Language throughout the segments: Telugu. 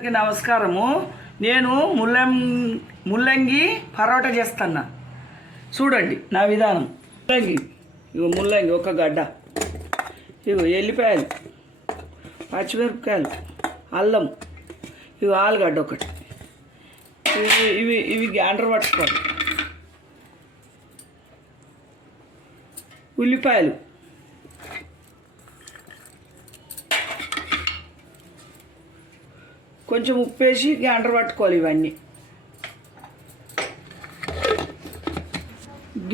అందరికీ నమస్కారము. నేను ముల్లం ముల్లంగి పరోటా చేస్తున్నా. చూడండి నా విధానం. ముల్లంగి. ఇగో ముల్లంగి ఒక గడ్డ. ఇగో ఎల్లిపాయలు పచ్చిమిరపకాయలు అల్లం. ఇవి ఆలుగడ్డ ఒకటి. ఇవి ఇవి ఇవి గ్యాండర్ పట్టుకోవాలి. ఉల్లిపాయలు. కొంచెం ఉప్పు వేసి గ్యాండర్ పట్టుకోవాలి ఇవన్నీ.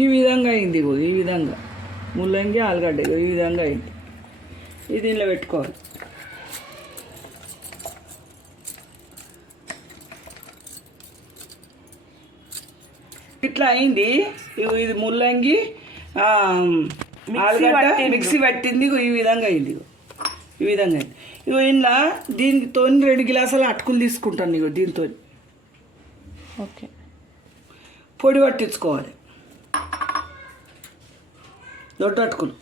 ఈ విధంగా అయింది ఇగో ఈ విధంగా. ముల్లంగి ఆలుగడ్డ ఇగో ఈ విధంగా అయింది. ఇది దీనిలో పెట్టుకోవాలి. ఇట్లా అయింది. ఇది ముల్లంగి ఆలుగడ్డ మిక్సీ పట్టింది. ఈ విధంగా అయింది ఈ విధంగా అయింది. ఇగో ఇంట్లో దీనితో రెండు గిలాసాలు అటుకులు తీసుకుంటాను ఇగో దీంతో. ఓకే. పొడి పట్టించుకోవాలి. దొడ్డు అటుకులు.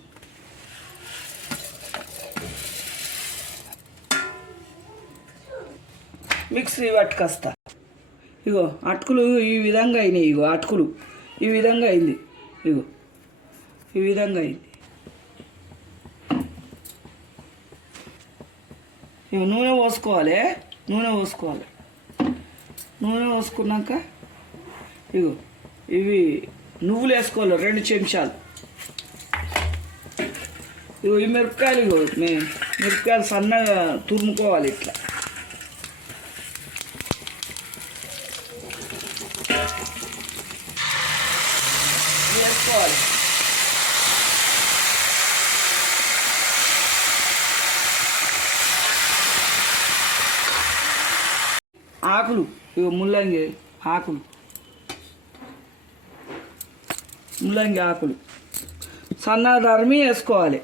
మిక్సీ పట్టుకొస్తా. ఇగో అటుకులు ఈ విధంగా అయినాయి ఇగో అటుకులు. ఈ విధంగా అయింది. ఇగో ఈ విధంగా అయింది. నూనె పోసుకోవాలి నూనె పోసుకోవాలి. నూనె పోసుకున్నాక ఇగో ఇవి నువ్వులు వేసుకోవాలి రెండు చెంచాలు. ఇగో ఈ మిరపకాయలు ఇగో మే- మిరపకాయలు సన్నగా తురుముకోవాలి ఇట్లా. వేసుకోవాలి. ఆకులు. ఇగో ముల్లంగి ఆకులు. ముల్లంగి ఆకులు. సన్న వేసుకోవాలి.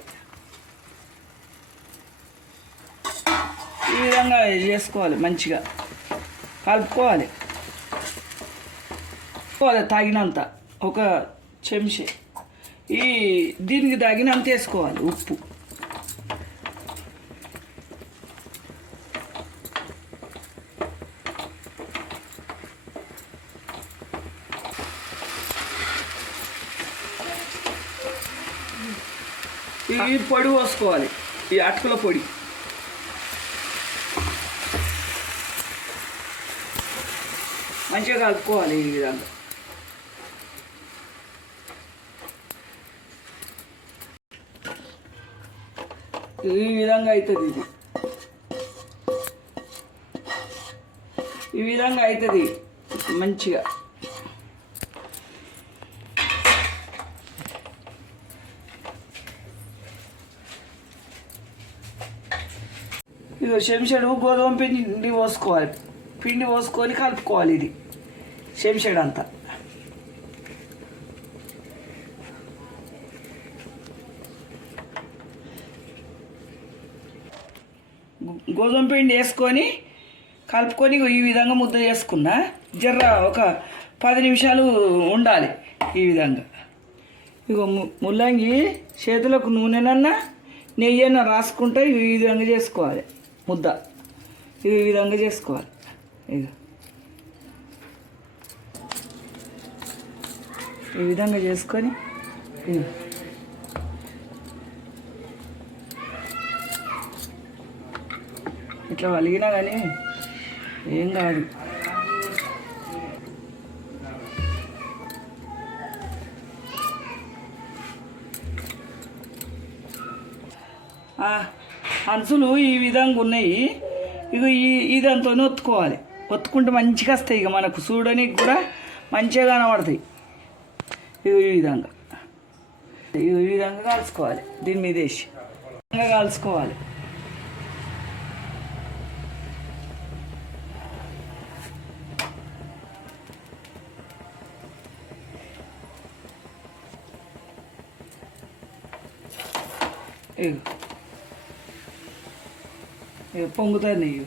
ఈ విధంగా చేసుకోవాలి మంచిగా. కలుపుకోవాలి. కలుపుకోవాలి తగినంత. ఒక చెంచే. ఈ దీనికి తగినంత వేసుకోవాలి ఉప్పు. ఈ పొడి పోసుకోవాలి. ఈ అటుకుల పొడి. మంచిగా కలుపుకోవాలి ఈ విధంగా. ఈ విధంగా అవుతుంది ఇది. ఈ విధంగా అవుతుంది మంచిగా. ఇగో శంషడు గోధుమ పిండి పోసుకోవాలి. పిండి పోసుకొని కలుపుకోవాలి ఇది. శంషడు అంతా. గో- గోధుమ పిండి వేసుకొని కలుపుకొని ఇగో ఈ విధంగా ముద్ద చేసుకున్నా జర్ర ఒక పది నిమిషాలు ఉండాలి ఈ విధంగా. ఇగో ము- ముల్లంగి చేతులకు నూనెనన్నా నెయ్యన్నా రాసుకుంటే ఈ విధంగా చేసుకోవాలి. ముద్ద. ఈ విధంగా చేసుకోవాలి. ఇది ఈ విధంగా చేసుకొని ఇట్లా వలిగినా కానీ ఏం కాదు. ఆ, అంచులు ఈ విధంగా ఉన్నాయి. ఇక ఈ ఇదంతా ఒత్తుకోవాలి. ఒత్తుకుంటే మంచిగా వస్తాయి ఇక మనకు. చూడడానికి కూడా మంచిగా కనబడతాయి. ఇక ఈ విధంగా. ఇక ఈ విధంగా కాల్చుకోవాలి. దీని మీద వేసి. విధంగా కాల్చుకోవాలి. ఇగో. ఇక పొంగుతుంది నెయ్యి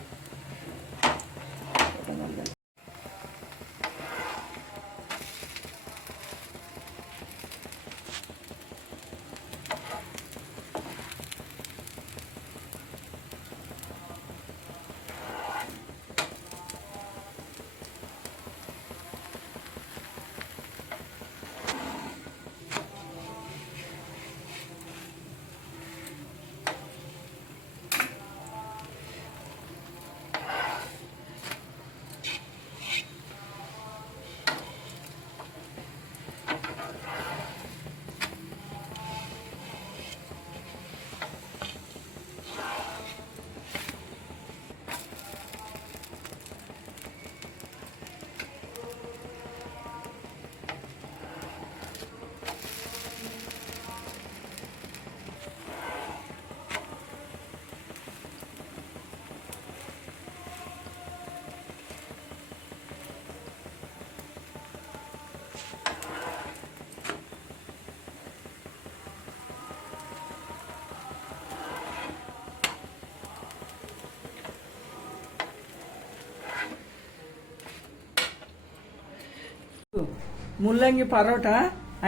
ముల్లంగి పరోటా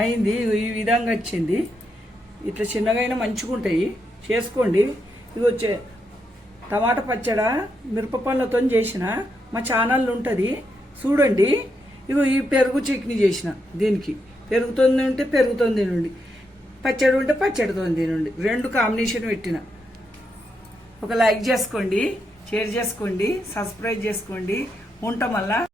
అయింది ఈ విధంగా వచ్చింది. ఇట్లా చిన్నగైనా మంచిగా ఉంటాయి. చేసుకోండి. ఇది వచ్చే టమాటా పచ్చడ మిరప పండ్లతో చేసిన మా ఛానల్ ఉంటుంది. చూడండి. ఇవి ఈ పెరుగు చట్నీ చేసిన దీనికి. పెరుగుతుంది ఉంటే పెరుగుతుంది తినండి. పచ్చడి ఉంటే పచ్చడితో తినండి. రెండు కాంబినేషన్ పెట్టిన. ఒక లైక్ చేసుకోండి షేర్ చేసుకోండి సబ్స్క్రైబ్ చేసుకోండి. ఉంటాం మళ్ళా.